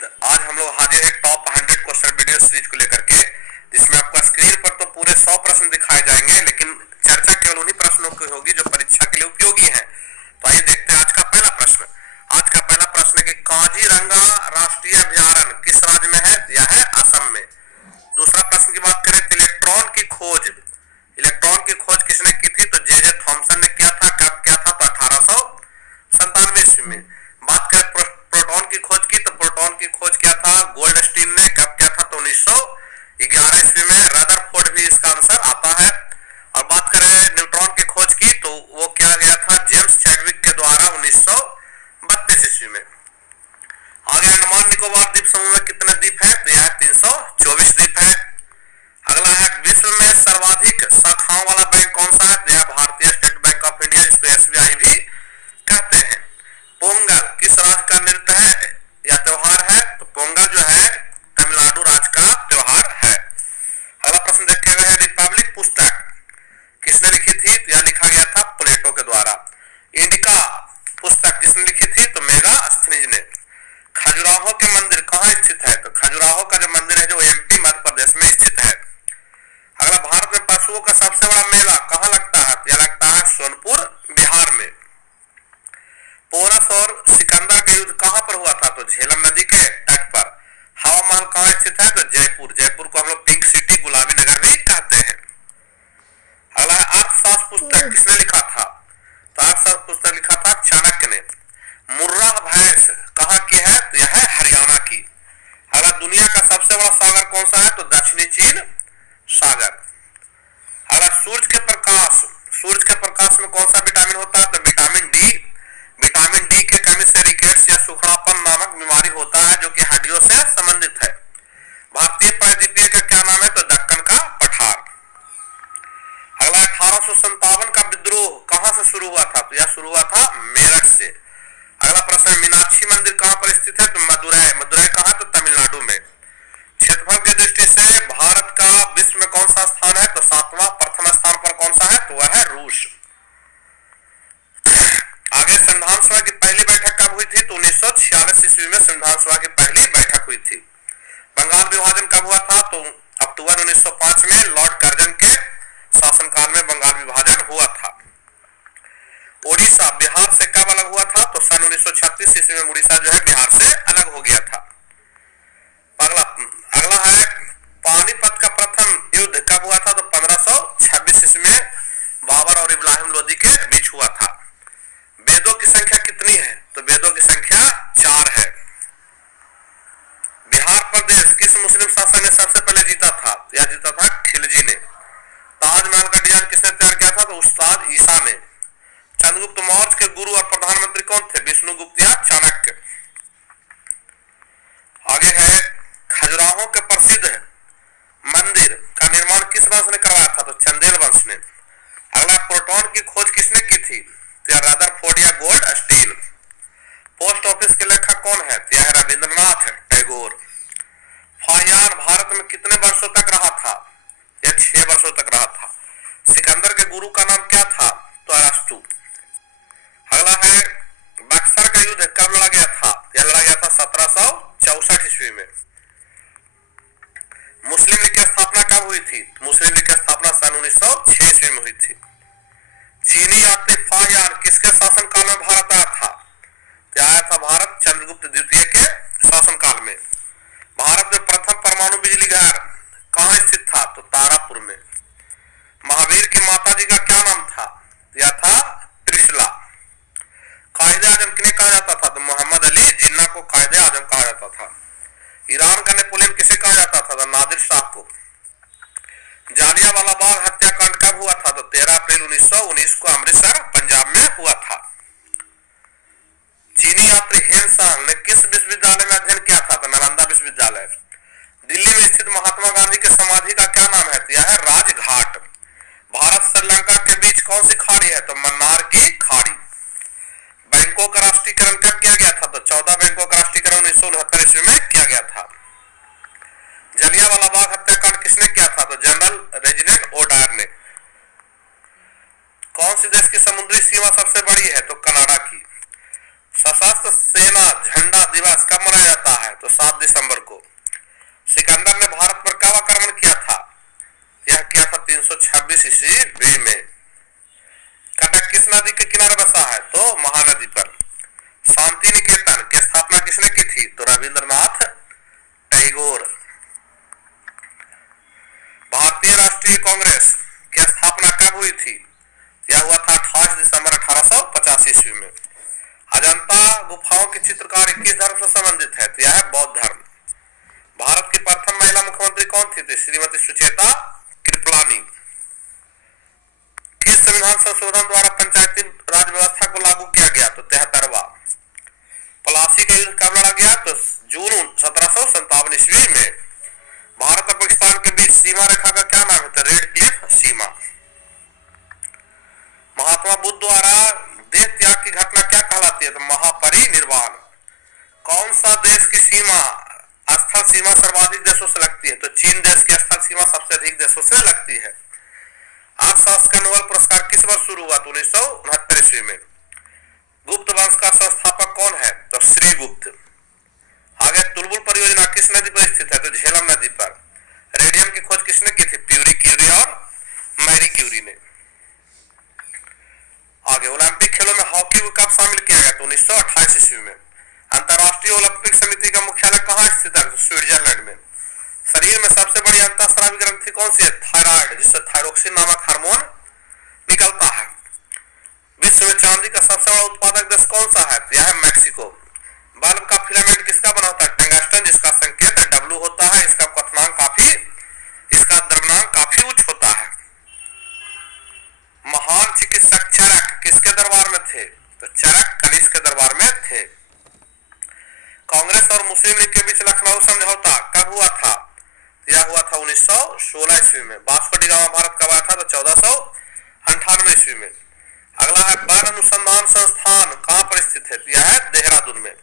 आज हम लोग हाजिर है टॉप 100 क्वेश्चन वीडियो सीरीज को लेकर के, जिसमें आपका स्क्रीन पर तो पूरे 100 प्रश्न दिखाए जाएंगे, लेकिन चर्चा केवल उन्हीं प्रश्नों की होगी जो परीक्षा के लिए उपयोगी हैं। तो आइए देखते हैं आज का पहला प्रश्न। आज का पहला प्रश्न है कि काजीरंगा राष्ट्रीय अभयारण्य किस राज्य में है? यह है असम में। दूसरा प्रश्न की बात करें तो इलेक्ट्रॉन की खोज किसने की थी? तो जे थॉमसन ने किया था। कब किया था? तो 1897 ईस्वी में। बात करें प्रोटॉन की खोज की, तो प्रोटॉन की खोज किया था गोल्डस्टीन ने। कब किया था? तो 1911 ईस्वी में। रदरफोर्ड भी इसका आंसर आता है। और बात करें न्यूट्रॉन की खोज की, तो वो किया गया था जेम्स चैडविक के द्वारा 1932 ईस्वी में। आगे अंडमान निकोबार द्वीप समूह में कितने द्वीप हैं? तो यह 324 द्वीप है। अगला है विश्व में सर्वाधिक शाखाओं वाला बैंक कौन सा है? तो यह भारतीय स्टेट बैंक ऑफ इंडिया, जिसको एसबीआई भी कहते हैं। पोंगल किस राज्य का नृत्य है या त्योहार है? तो पोंगल जो है तमिलनाडु राज्य का त्योहार है। अगला प्रश्न देखे हुए है रिपब्लिक पुस्तक किसने लिखी थी? तो यह लिखा गया था प्लेटो के द्वारा। इंडिका पुस्तक किसने लिखी थी? तो मेगास्थनीज ने। खजुराहो के मंदिर कहाँ स्थित है? तो खजुराहो का जो मंदिर है जो एमपी मध्य प्रदेश में स्थित है। अगला भारत में पशुओं का सबसे बड़ा मेला कहाँ लगता है? तो यह लगता है सोनपुर बिहार में। पोरस और सिकंदर का युद्ध कहां पर हुआ था? तो झेलम नदी के तट पर। हवा महल कहां स्थित है? तो जयपुर। जयपुर को हम लोग पिंक सिटी, गुलाबी नगर भी कहते हैं। अगला है अर्थशास्त्र पुस्तक किसने लिखा था? तो अर्थशास्त्र पुस्तक लिखा था चाणक्य ने। मुर्राह भैंस कहां की है? तो यह है हरियाणा की। अगला दुनिया का सबसे बड़ा सागर कौन सा है? तो दक्षिणी चीन सागर। अगला सूरज के प्रकाश में कौन सा विटामिन होता है? तो विटामिन डी। विटामिन डी के कमी से रिकेट्स या सुखड़ापन नामक बीमारी होता है, जो कि हड्डियों से संबंधित है। भारतीय प्रायद्वीपीय का क्या नाम है? तो दक्कन का पठार। अगला 1857 का विद्रोह कहां से शुरू हुआ था? तो यह शुरू हुआ था मेरठ से। अगला प्रश्न मीनाक्षी मंदिर कहां पर स्थित है? तो मदुरै। मदुरै कहां? तो तमिलनाडु में। क्षेत्रफल की दृष्टि से भारत का विश्व में कौन सा स्थान है? तो 7वां। प्रथम स्थान पर कौन सा है? तो वह है रूस। आगे संविधान सभा की पहली बैठक कब हुई थी? तो 1946 ईस्वी में संविधान सभा की पहली बैठक हुई थी। बंगाल विभाजन कब हुआ था? तो अक्टूबर 1905 में लॉर्ड कर्जन के शासनकाल में बंगाल विभाजन हुआ था। ओडिशा बिहार से कब अलग हुआ था? तो सन 1936 ईस्वी में उड़ीसा जो है बिहार से अलग हो गया था। अगला है पानीपत का प्रथम युद्ध कब हुआ था? तो 1526 ईस्वी में बाबर और इब्राहिम लोदी के बीच हुआ था। वेदों की संख्या कितनी है? तो वेदों की संख्या 4 है। बिहार प्रदेश किस मुस्लिम शासक ने सबसे पहले जीता था? यह जीता था खिलजी ने। ताजमहल का डिजाइन किसने तैयार किया था? तो उस्ताद ईसा ने। चंद्रगुप्त मौर्य के गुरु और प्रधानमंत्री कौन थे? विष्णुगुप्त या चाणक्य। आगे है खजुराहो के प्रसिद्ध मंदिर का निर्माण किस वंश ने करवाया था? तो चंदेल वंश ने। अगला प्रोटॉन की खोज किसने की थी? तो रदरफोर्ड या गोल्डस्टीन। पोस्ट ऑफिस के लेखक कौन है? तो यह रविंद्रनाथ टैगोर। फाहियान भारत में कितने वर्षों तक रहा था? यह 6 वर्षों तक रहा था। सिकंदर के गुरु का नाम क्या था? तो अरस्तु। अगला है बक्सर का युद्ध कब लड़ा गया था? यह लड़ा गया था 1764 ईस्वी में। मुस्लिम लीग की स्थापना कब हुई थी? मुस्लिम लीग की स्थापना सन 1906 ईस्वी में हुई थी। चीनी यात्री फाहियान किसके शासनकाल में भारत आया था? आया था भारत चंद्रगुप्त द्वितीय के शासनकाल में। भारत में प्रथम परमाणु बिजली घर कहां स्थित था? तो तारापुर में। महावीर की माता जी का क्या नाम था? यह था त्रिशला। कायदे आजम किन्हें कहा जाता था? तो मोहम्मद अली जिन्ना को कायदे आजम कहा जाता था। ईरान का नेपोलियन किसे कहा जाता था? तो नादिर शाह को। जालियांवाला बाग हत्याकांड कब हुआ था? तो 13 अप्रैल 1919 को अमृतसर पंजाब में हुआ था। चीनी यात्री हेनसांग ने किस विश्वविद्यालय में अध्ययन किया था? तो नालंदा विश्वविद्यालय। दिल्ली में स्थित महात्मा गांधी के समाधि का क्या नाम है? तो यह है राजघाट। भारत श्रीलंका के बीच कौन सी खाड़ी है? तो मन्नार की खाड़ी। बैंकों का राष्ट्रीयकरण कब किया गया था? तो 14 बैंकों का राष्ट्रीयकरण 1969 ईस्वी में किया गया था। जलियांवाला बाग हत्याकांड किसने किया था? तो जनरल रेजिडेंट ओडायर ने। कौन सी देश की समुद्री सीमा सबसे बड़ी है? तो कनाडा की। सशस्त्र सेना झंडा दिवस कब मनाया जाता है? तो 7 दिसंबर को। सिकंदर ने भारत पर कब आक्रमण किया था? यह किया था 326 ईस्वी में। कटक किस नदी के किनारे बसा है? तो महानदी पर। शांति निकेतन की स्थापना किसने की थी? तो रविंद्रनाथ टैगोर। भारतीय राष्ट्रीय कांग्रेस की स्थापना कब हुई थी? यह हुआ था 28 दिसंबर 1885 ईस्वी में। अजंता गुफाओं की चित्रकारी किस धर्म से संबंधित है? तो यह है बौद्ध धर्म। भारत की प्रथम महिला मुख्यमंत्री कौन थी? तो श्रीमती सुचेता कृपलानी। किस संविधान संशोधन द्वारा पंचायती राज व्यवस्था को लागू किया गया? तो 73वां। प्लासी का युद्ध कब लड़ा गया? तो जून 1757 ईस्वी में। भारत और पाकिस्तान के बीच सीमा रेखा का क्या नाम है? तो रेड क्लिफ सीमा। महात्मा बुद्ध द्वारा देह त्याग की घटना क्या कहलाती है? तो महापरिनिर्वाण। कौन सा देश की सीमा स्थल सीमा सर्वाधिक देशों से लगती है? तो चीन देश की स्थल सीमा सबसे अधिक देशों से लगती है। अर्थशास्त्र का नोबेल पुरस्कार किस वर्ष शुरू हुआ? तो 1969 ईस्वी में। गुप्त वंश का संस्थापक कौन है? तो श्रीगुप्त। आगे तुलबुल परियोजना किस नदी पर स्थित है? तो झेलम नदी पर। रेडियम की खोज किसने की थी? प्यूरी क्यूरी और मैरी क्यूरी ने। आगे ओलंपिक खेलों में हॉकी को कब शामिल किया गया? तो 1928 ईस्वी में। अंतर्राष्ट्रीय ओलंपिक समिति का मुख्यालय कहाँ स्थित है? तो स्विट्जरलैंड में। शरीर में सबसे बड़ी अंतःस्रावी ग्रंथि कौन सी है? थायराइड, जिससे थायरोक्सिन नामक हार्मोन निकलता है। विश्व में चांदी का सबसे बड़ा उत्पादक देश कौन सा है? यह है मैक्सिको। बल्ब का फिलामेंट किसका बना होता है? टंगस्टन, जिसका संकेत W होता है। इसका द्रव्यमान काफी उच्च होता है। महान चिकित्सक चरक किसके दरबार में थे? तो चरक कनिष्क के दरबार में थे। कांग्रेस और मुस्लिम लीग के बीच लखनऊ समझौता कब हुआ था? यह हुआ था 1916 ईस्वी में। वास्को डी गामा भारत कब आया था? तो 1498 ईस्वी में। अगला है वन अनुसंधान संस्थान कहाँ पर स्थित है? यह है देहरादून में।